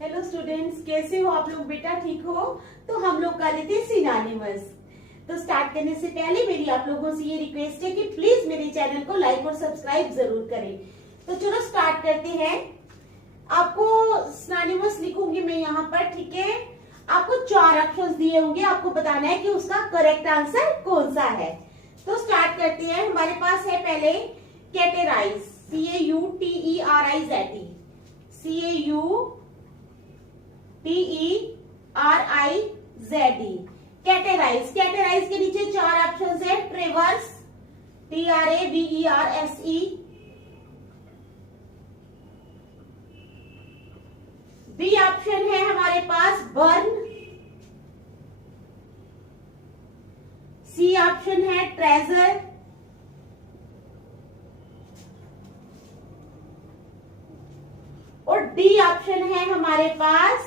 Hello students, कैसे हो आप लोग? बेटा ठीक हो? तो हम लोग कर रहे थे सिनोनिमस। तो स्टार्ट करने से पहले मेरी आप लोगों से ये रिक्वेस्ट है कि प्लीज मेरे चैनल को लाइक और सब्सक्राइब जरूर करें। तो चलो स्टार्ट करते हैं। आपको सिनोनिमस लिखूंगी मैं यहाँ पर, ठीक है? आपको 4 ऑप्शंस दिए होंगे, आपको बताना है कि उसका करेक्ट आंसर कौन सा है। तो स्टार्ट करते हैं। हमारे पास है पहले कैटेराइज, CAUTERIZ, CAUTERIZ, कैटेराइज। कैटेराइज के नीचे 4 ऑप्शंस है। ट्रेवर्स, TRAVERSE, बी ऑप्शन है हमारे पास बर्न, सी ऑप्शन है ट्रेजर, और डी ऑप्शन है हमारे पास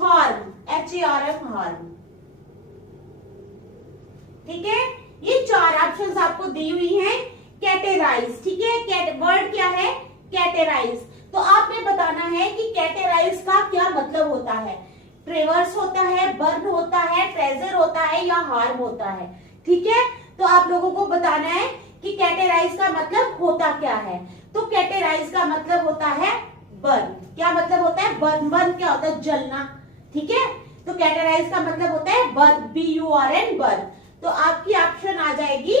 हॉर्न, HARM, हॉर्न। ठीक है, ये 4 ऑप्शंस आपको दी हुई हैं। कैटेराइज, ठीक है, वर्ड क्या है? कैटेराइज। तो आपने बताना है कि कैटेराइज का क्या मतलब होता है। ट्रेवर्स होता है, बर्न होता है, ट्रेजर होता है या हार्म होता है। ठीक है, तो आप लोगों को बताना है कि कैटेराइज का मतलब होता क्या है। तो कैटेराइज का मतलब होता है बर्न। क्या मतलब होता है? बर्न। बर्न क्या होता है? जलना। ठीक है, तो कैटेराइज का मतलब होता है बर्न, BURN, बर्न। तो आपकी ऑप्शन आ जाएगी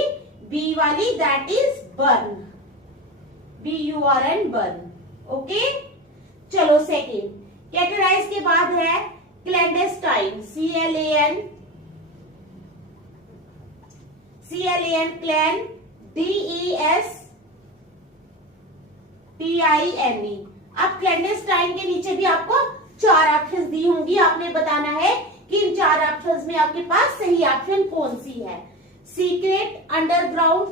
बी वाली, that is burn, BURN, burn. Okay, चलो सेकेंड। कैटेराइज के बाद है क्लैंडेस्टाइन, CLAN, क्लैन, DESTINE। अब क्लैंडेस्टाइन के नीचे भी आपको 4 ऑप्शंस दी होंगी। आपने बताना है कि इन 4 ऑप्शंस में आपके पास सही ऑप्शन कौन सी है। सीक्रेट, अंडरग्राउंड,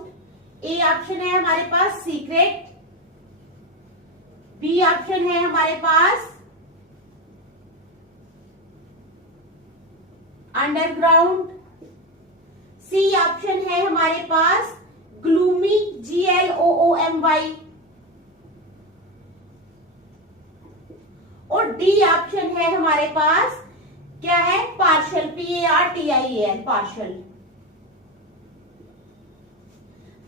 ए ऑप्शन है हमारे पास सीक्रेट, बी ऑप्शन है हमारे पास अंडरग्राउंड, सी ऑप्शन है हमारे पास ग्लूमी, GLOOMY, और डी ऑप्शन है हमारे पास क्या है? Partial, PARTIAL, partial.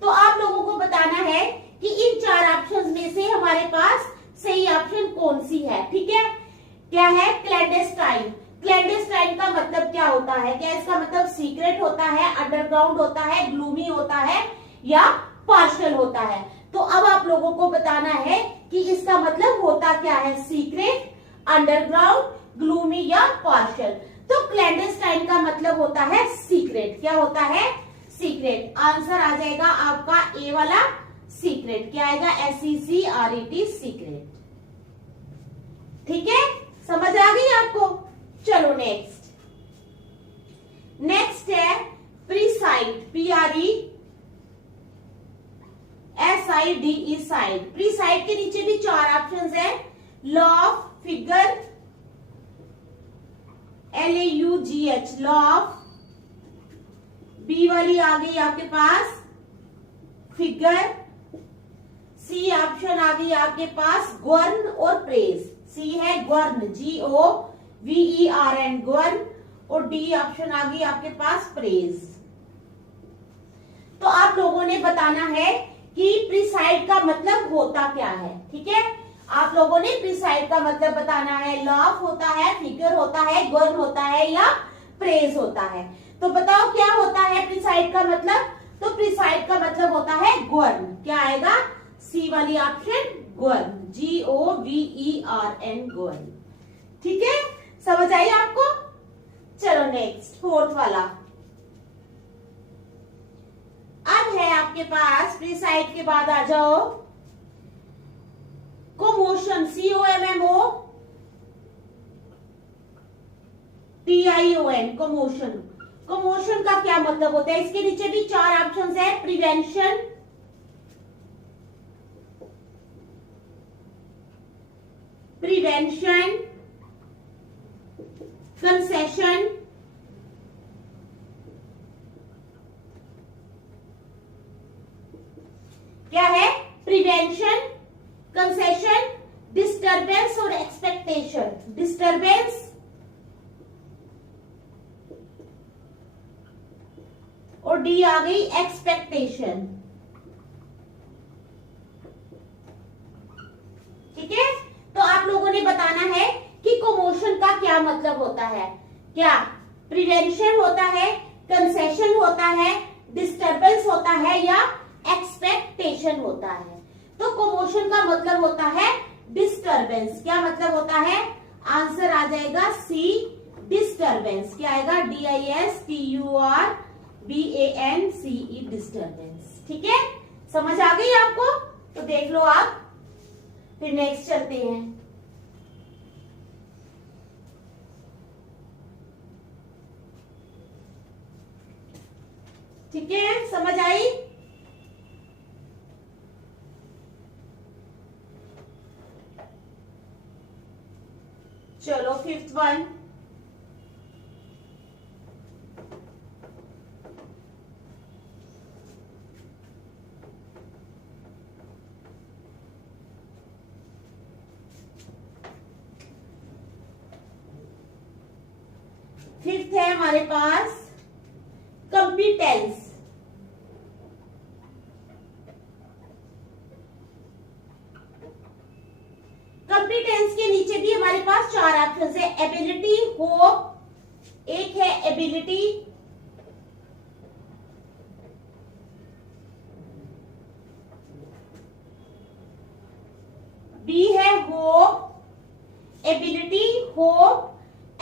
तो आप लोगों को बताना है कि इन 4 ऑप्शंस में से हमारे पास सही ऑप्शन कौन सी है। ठीक है, क्या है? क्लैंडेस्टाइन। क्लैंडेस्टाइन का मतलब क्या होता है? क्या इसका मतलब सीक्रेट होता है, अंडरग्राउंड होता है, ग्लूमी होता है या पार्शल होता है? तो अब आप लोगों को बताना है कि इसका मतलब होता क्या है? सीक्रेट, अंडरग्राउंड, ग्लूमी या पार्शल। तो क्लैंडेस्टाइन का मतलब होता है सीक्रेट। क्या होता है? सीक्रेट। आंसर आ जाएगा आपका ए वाला, सीक्रेट। क्या आएगा? SECRET, secret. ठीक है, समझ आ गई आपको? चलो नेक्स्ट। नेक्स्ट है प्रीसाइड, PRESIDE, साइड। प्रीसाइड के नीचे भी 4 ऑप्शंस है। Law, figure, LAUGH, law. B वाली आ गई आपके पास फिगर, सी ऑप्शन आ गई आपके पास ग्वर्न और प्रेज। सी है ग्वर्न, GOVERN, ग्वर्न, और डी ऑप्शन आ गई आपके पास प्रेज। तो आप लोगों ने बताना है कि प्रीसाइड का मतलब होता क्या है। ठीक है, आप लोगों ने प्रीसाइड का मतलब बताना है। लॉफ होता है, फिगर होता है, ग्वर्न होता है या प्रेज होता है। तो बताओ क्या होता है प्रीसाइड का मतलब? तो प्रीसाइड का मतलब होता है ग्वर्न। क्या आएगा? सी वाली ऑप्शन, ग्वर्न, GOVERN, ग्वर्न। ठीक है, समझ आई आपको? चलो नेक्स्ट, फोर्थ वाला। अब है आपके पास प्रीसाइड के बाद आ जाओ कोमोशन, COMMOTION, कोमोशन। कोमोशन का क्या मतलब होता है? इसके नीचे भी 4 ऑप्शंस है। प्रिवेंशन, कंसेशन, क्या है? प्रिवेंशन, कंसेशन डिस्टरबेंस और एक्सपेक्टेशन, डिस्टरबेंस और डी आ गई एक्सपेक्टेशन। ठीक है, तो आप लोगों ने बताना है कि कोमोशन का क्या मतलब होता है। क्या प्रिवेंशन होता है, कंसेशन होता है, डिस्टरबेंस होता है या एक्सपेक्टेशन होता है। तो कोमोशन का मतलब होता है डिस्टरबेंस। क्या मतलब होता है? आंसर आ जाएगा सी, डिस्टरबेंस। क्या आएगा? DISTURBANCE, disturbance. ठीक है, समझ आ गई आपको? तो देख लो आप, फिर नेक्स्ट चलते हैं। ठीक है, समझ आई? चलो फिफ्थ वन। फिफ्थ है हमारे पास कंपिटेंस। कंपिटेंस के नीचे भी हमारे पास चार ऑप्शन है। एबिलिटी, होप, एक है एबिलिटी, बी है होप, एबिलिटी, होप,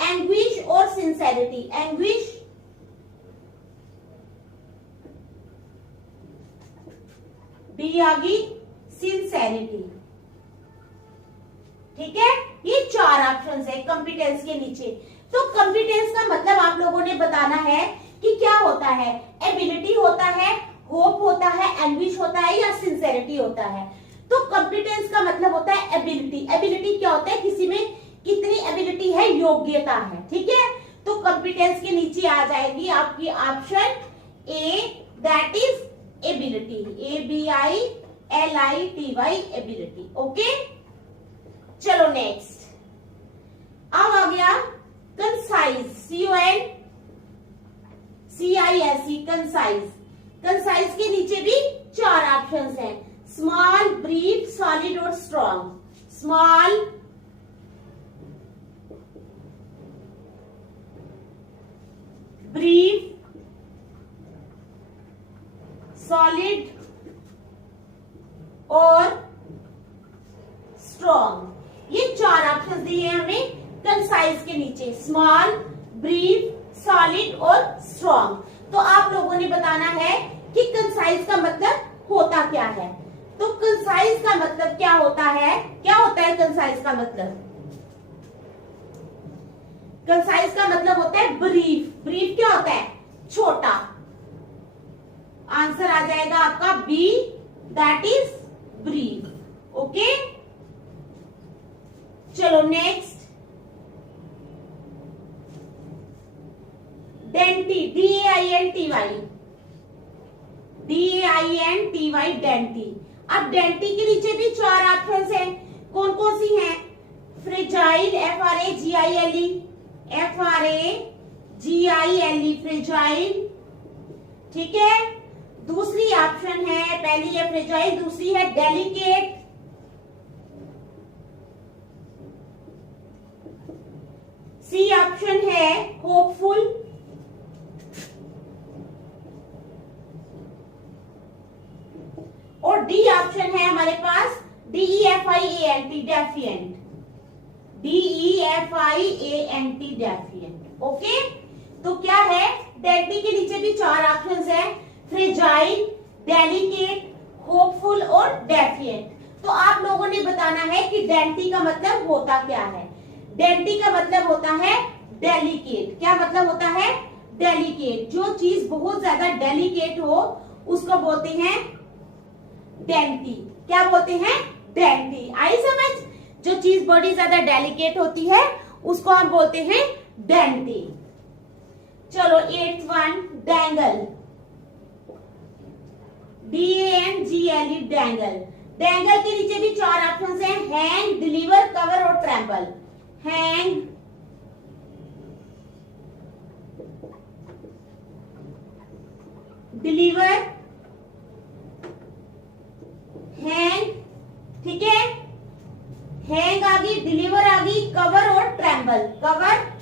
एंग्विश और सिंसेरिटी। एंग्विश, डी आ गई सिंसेरिटी। ठीक है, ये चार ऑप्शंस है कॉम्पिटेंस के नीचे। तो कॉम्पिटेंस का मतलब आप लोगों ने बताना है कि क्या होता है। एबिलिटी होता है, होप होता है, एंग्विश होता है या सिंसेरिटी होता है। तो कॉम्पिटेंस का मतलब होता है एबिलिटी। एबिलिटी क्या होता है? किसी में कितनी एबिलिटी है, योग्यता है। ठीक है, तो कॉम्पिटेंस के नीचे आ जाएगी आपकी option A, that is ability. ABILITY, ability. Okay, चलो नेक्स्ट। अब आ गया कंसाइज, CONCISE, कंसाइज। कंसाइज के नीचे भी चार ऑप्शंस हैं। स्मॉल, ब्रीफ, सॉलिड और स्ट्रॉन्ग। स्मॉल, ब्रीफ, सॉलिड और स्ट्रॉन्ग। ये चार ऑप्शन दिए हैं हमें कंसाइज के नीचे। स्मॉल, ब्रीफ, सॉलिड और स्ट्रॉन्ग। तो आप लोगों ने बताना है कि कंसाइज का मतलब होता क्या है। तो कंसाइज का मतलब क्या होता है? क्या होता है कंसाइज का मतलब? कंसाइज का मतलब होता है ब्रीफ। ब्रीफ क्या होता है? छोटा। आंसर आ जाएगा आपका B, that is brief. Okay, चलो नेक्स्ट। Dainty, DAINTY, dainty. अब डेंटी के नीचे भी चार ऑप्शंस हैं। कौन कौन सी हैं? Fragile, FRAGILE, fragile. ठीक है, दूसरी ऑप्शन है, पहली है फ्रेजाइल, दूसरी है डेलिकेट। सी ऑप्शन है होपफुल। और डी ऑप्शन है हमारे पास DEFIANT, defiant. DEFIANT, defiant. Okay, तो क्या है? डेंटी के नीचे भी चार ऑप्शंस है। फ्रेजाइल, डेलिकेट, होपफुल और डेफिएंट। तो आप लोगों ने बताना है कि डेंटी का मतलब होता क्या है। डेंटी का मतलब होता है डेलिकेट। क्या मतलब होता है? डेलिकेट। जो चीज बहुत ज्यादा डेलिकेट हो उसको बोलते हैं डेंटी। क्या बोलते हैं? डेंटी। आई समझ? जो चीज बड़ी ज्यादा डेलिकेट होती है उसको हम बोलते हैं डेंटी। चलो 8th one, dangle, DANGLE, dangle. Dangle के नीचे भी चार ऑप्शंस हैं। हैंग, डिलीट कवर और ट्रैम्बल। हैंग, डिलीवर, हैंग, ठीक है, हैंग आ गई, डिलीवर आ गई, कवर और ट्रैम्बल। कवर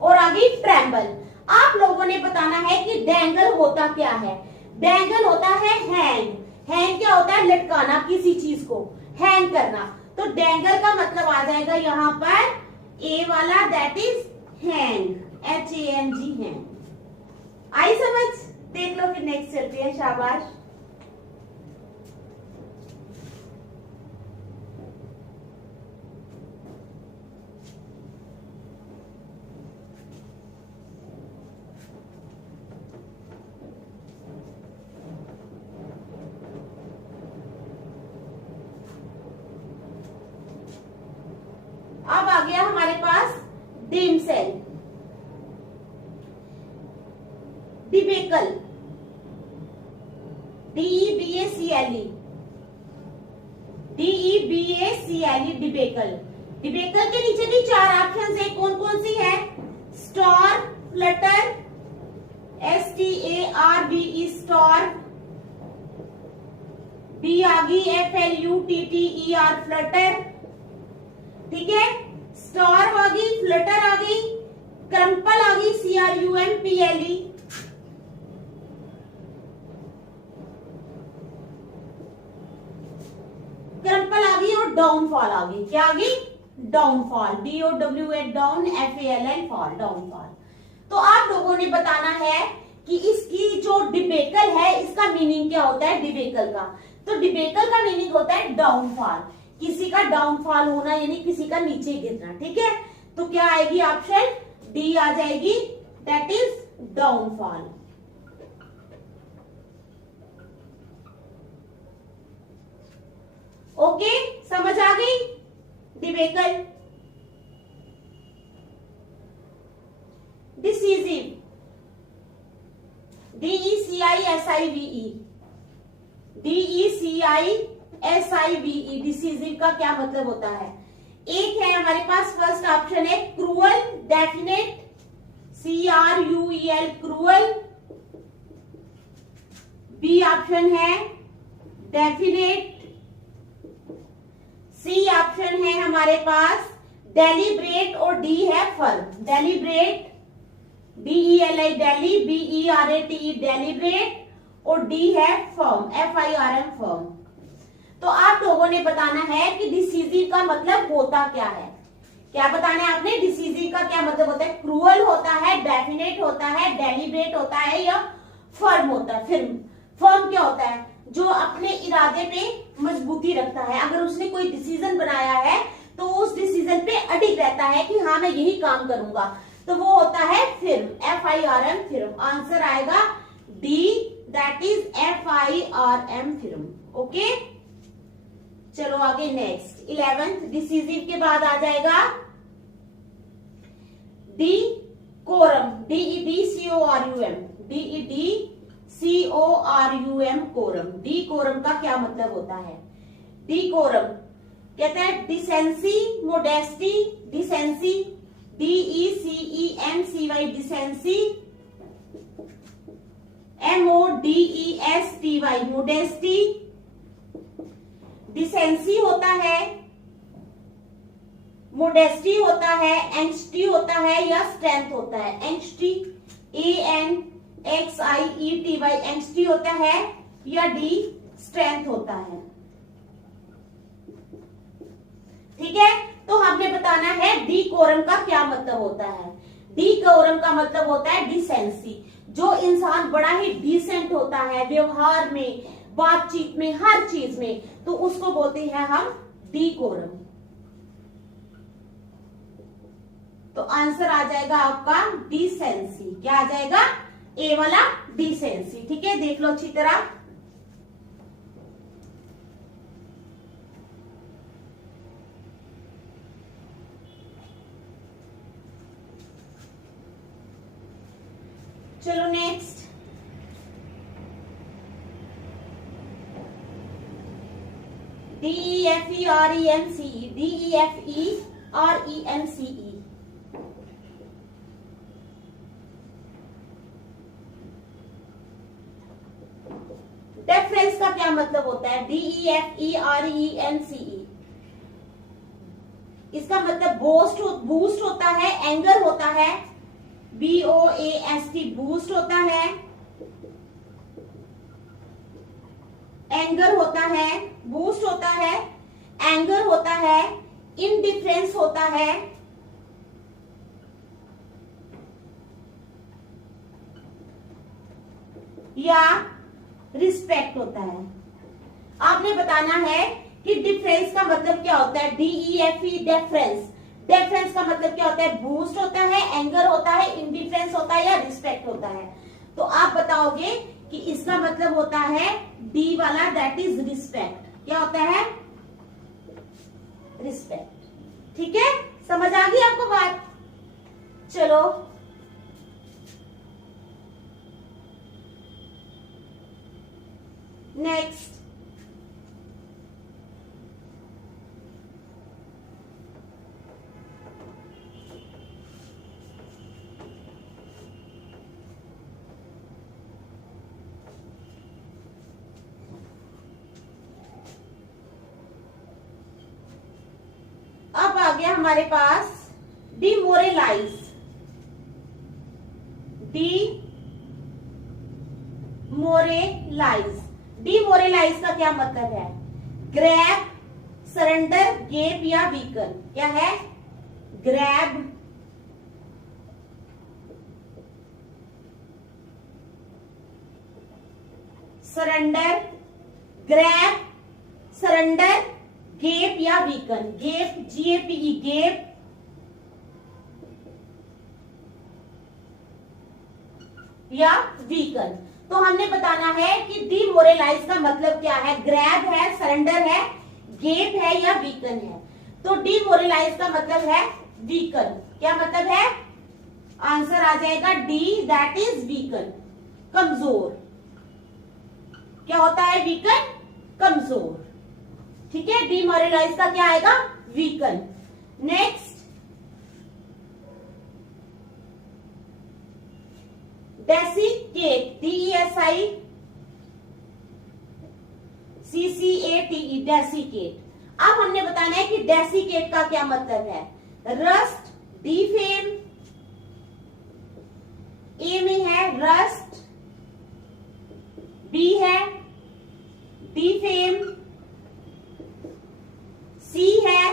और आ गई ट्रैम्बल। आप लोगों ने बताना है कि डेंगल होता क्या है। डेंगल होता है हैंग। हैंग क्या होता है? लटकाना, किसी चीज को हैंग करना। तो डेंगल का मतलब आ जाएगा यहां पर ए वाला, that is hang, HANG, hang. आई समझ? देख लो, फिर नेक्स्ट चलते हैं। शाबाश। अब आ गया हमारे पास डीम सेल, debacle, DEBACLE, DEBACLE, debacle. Debacle के नीचे भी 4 ऑप्शन है, कौन कौन सी है? Star, Flutter, STARBE, star, B आ गई FLUTTER, फ्लटर, ठीक है, स्टार आ गई, फ्लटर आ गई, क्रम्पल आ गई, CRUMPLE, क्रम्पल आ गई, और डाउनफॉल आ गई। क्या आ गई? Downfall, DOWN, down, FALL, fall, downfall. तो आप लोगों ने बताना है कि इसकी जो डिबेकल है, इसका मीनिंग क्या होता है डिबेकल का। तो डिबेकल का मीनिंग होता है डाउनफॉल, किसी का डाउनफॉल होना, यानी किसी का नीचे गिरना, ठीक है। तो क्या आएगी? ऑप्शन डी आ जाएगी, दैट इज डाउनफॉल। ओके, समझ आ गई? Debacle. Decisive, DECISIVE, DECISIVE, decisive का क्या मतलब होता है? एक है हमारे पास, फर्स्ट ऑप्शन है cruel, definite, CRUEL, cruel. B option है डेफिनेट। सी ऑप्शन है हमारे पास डेलिब्रेट, और डी है firm. Deliberate, DELI, deli, BERATE, deliberate, और डी है फर्म, FIRM, फर्म। तो आप लोगों ने बताना है कि डिसीजिव का मतलब होता क्या है। क्या बताना है आपने? डिसीजिव का क्या मतलब होता है? क्रूअल होता है, डेफिनेट होता है, डेलिब्रेट होता है, या फर्म होता है। फिर फर्म क्या होता है? जो अपने इरादे पे मजबूती रखता है। अगर उसने कोई डिसीजन बनाया है तो उस डिसीजन पे अडिग रहता है कि हाँ मैं यही काम करूंगा, तो वो होता है फिर्म, FIRM, फिर्म। आंसर आएगा D, that is FIRM, firm. Okay, चलो आगे नेक्स्ट 11th। डिसीजिव के बाद आ जाएगा डी कोरम, DEDCORUM, DEDCORUM, कोरम। डी कोरम का क्या मतलब होता है? डी कोरम कहते हैं decency, modesty, decency, DECENCY, decency, MODESTY, modesty. Decency होता है, मोडेस्टी होता है, एंग्स्टी होता है, या स्ट्रेंथ होता है। एंग्स्टी, ANXIETY, एंग्स्टी होता है, या डी स्ट्रेंथ होता है। ठीक है, तो हमने बताना है डी कोरम का क्या मतलब होता है। डी कोरम का मतलब होता है डिसेंसी। जो इंसान बड़ा ही डिसेंट होता है व्यवहार में, बातचीत में, हर चीज में, तो उसको बोलते हैं हम डी कोरम। तो आंसर आ जाएगा आपका डिसेंसी। क्या आ जाएगा? ए वाला, डिसेंसी। ठीक है, देख लो अच्छी तरह। चलो नेक्स्ट DEFERENCE, DEFERENCE। डिफरेंस का क्या मतलब होता है? DEFERENCE, इसका मतलब बूस्ट होता है, एंगर होता है, BOAST बूस्ट होता है, एंगर होता है, बूस्ट होता है, एंगर होता है, इनडिफरेंस होता है, या रिस्पेक्ट होता है। आपने बताना है कि डिफरेंस का मतलब क्या होता है। DEFE डिफरेंस, डिफरेंस का मतलब क्या होता है? बूस्ट होता है, एंगर होता है, इनडिफरेंस होता है या रिस्पेक्ट होता है। तो आप बताओगे कि इसका मतलब होता है डी वाला, दैट इज रिस्पेक्ट। क्या होता है? रिस्पेक्ट। ठीक है, समझ आ गई आपको बात? चलो नेक्स्ट, अब आ गया हमारे पास डिमोरलाइज। डिमोरलाइज का क्या मतलब है? ग्रैब, सरेंडर, गेप या वीकन। क्या है? Grab, surrender, grab, surrender, gap या वीकन। गेप, GAPE, गेप, या वीकन। तो हमने बताना है कि डिमोरलाइज का मतलब क्या है। ग्रैब है, सरेंडर है, गेप है या वीकन है। तो डिमोरलाइज का मतलब है वीकन। क्या मतलब है? आंसर आ जाएगा डी, दैट इज वीकन, कमजोर। क्या होता है? वीकन, कमजोर। ठीक है, डिमोरलाइज का क्या आएगा? Weaken. Next, desiccate, DESICCATE, desiccate. अब हमने बताना है कि डेसिकेट का क्या मतलब है। रस्ट, डिफेम, ए में है रस्ट, बी है डिफेम, सी है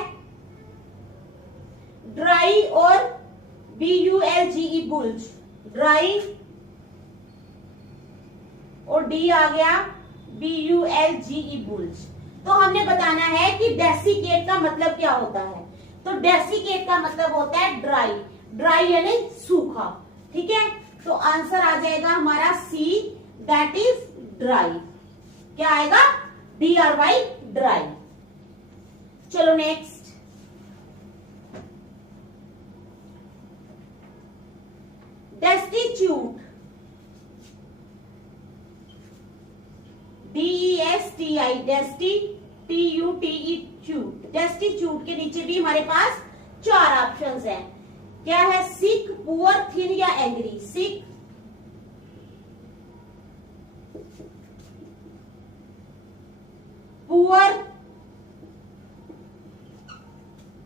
ड्राई और BULGE, बुल्ज, ड्राई, और डी आ गया BULGE, बुल्ज। तो हमने बताना है कि डेसिकेट का मतलब क्या होता है। तो डेसिकेट का मतलब होता है ड्राई, ड्राई यानी सूखा। ठीक है, तो आंसर आ जाएगा हमारा सी, दैट इज ड्राई। क्या आएगा? DRY, dry. चलो next, destitute, DESTI, DESTITUTE, destitute के नीचे भी हमारे पास 4 ऑप्शंस हैं। क्या है? सिक, पुअर, थिन या एंग्री। सिक, पुअर,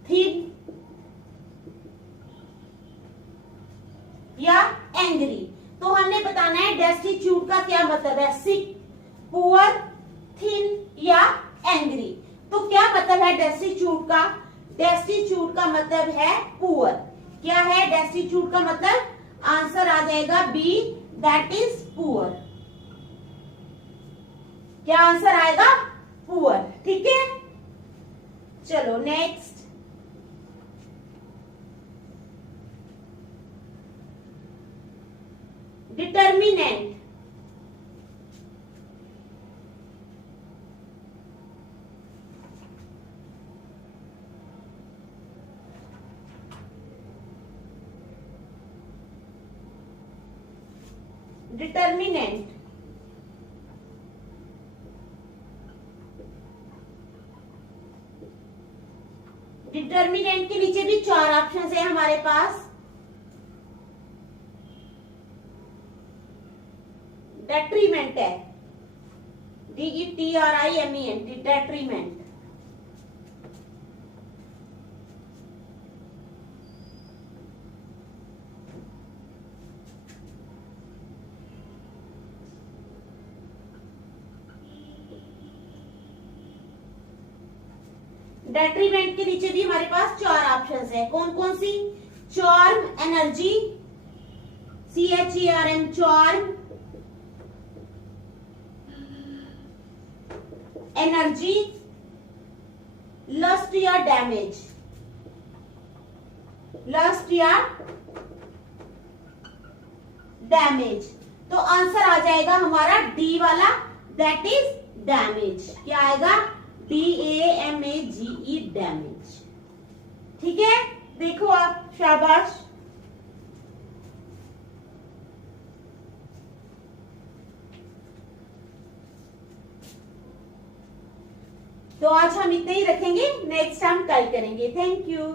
थिन या एंग्री। तो हमने बताना है डेस्टिट्यूट का क्या मतलब है। सिक, पुअर, थिन या एंग्री। तो क्या मतलब है डेस्टिट्यूट का? डेस्टिट्यूट का मतलब है पुअर। क्या है डेस्टिट्यूट का मतलब? आंसर आ जाएगा बी, दैट इज पुअर। क्या आंसर आएगा? पुअर। ठीक है, चलो नेक्स्ट, डिटर्मिनेंट, डिटर्मिनेंट डिटर्मिनेंट के नीचे भी 4 ऑप्शन है हमारे पास। डेट्रीमेंट है, DETRIMENT, डेट्रीमेंट। डेट्रीमेंट के नीचे भी हमारे पास 4 ऑप्शंस है। कौन कौन सी? Charm, energy, CHARM, charm, energy, lust या डैमेज। लस्ट या डैमेज। तो आंसर आ जाएगा हमारा डी वाला, दैट इज डैमेज। क्या आएगा? DAMAGE, damage. ठीक है, देखो आप, शाबाश। तो आज हम इतने ही रखेंगे, नेक्स्ट टाइम कल करेंगे। Thank you.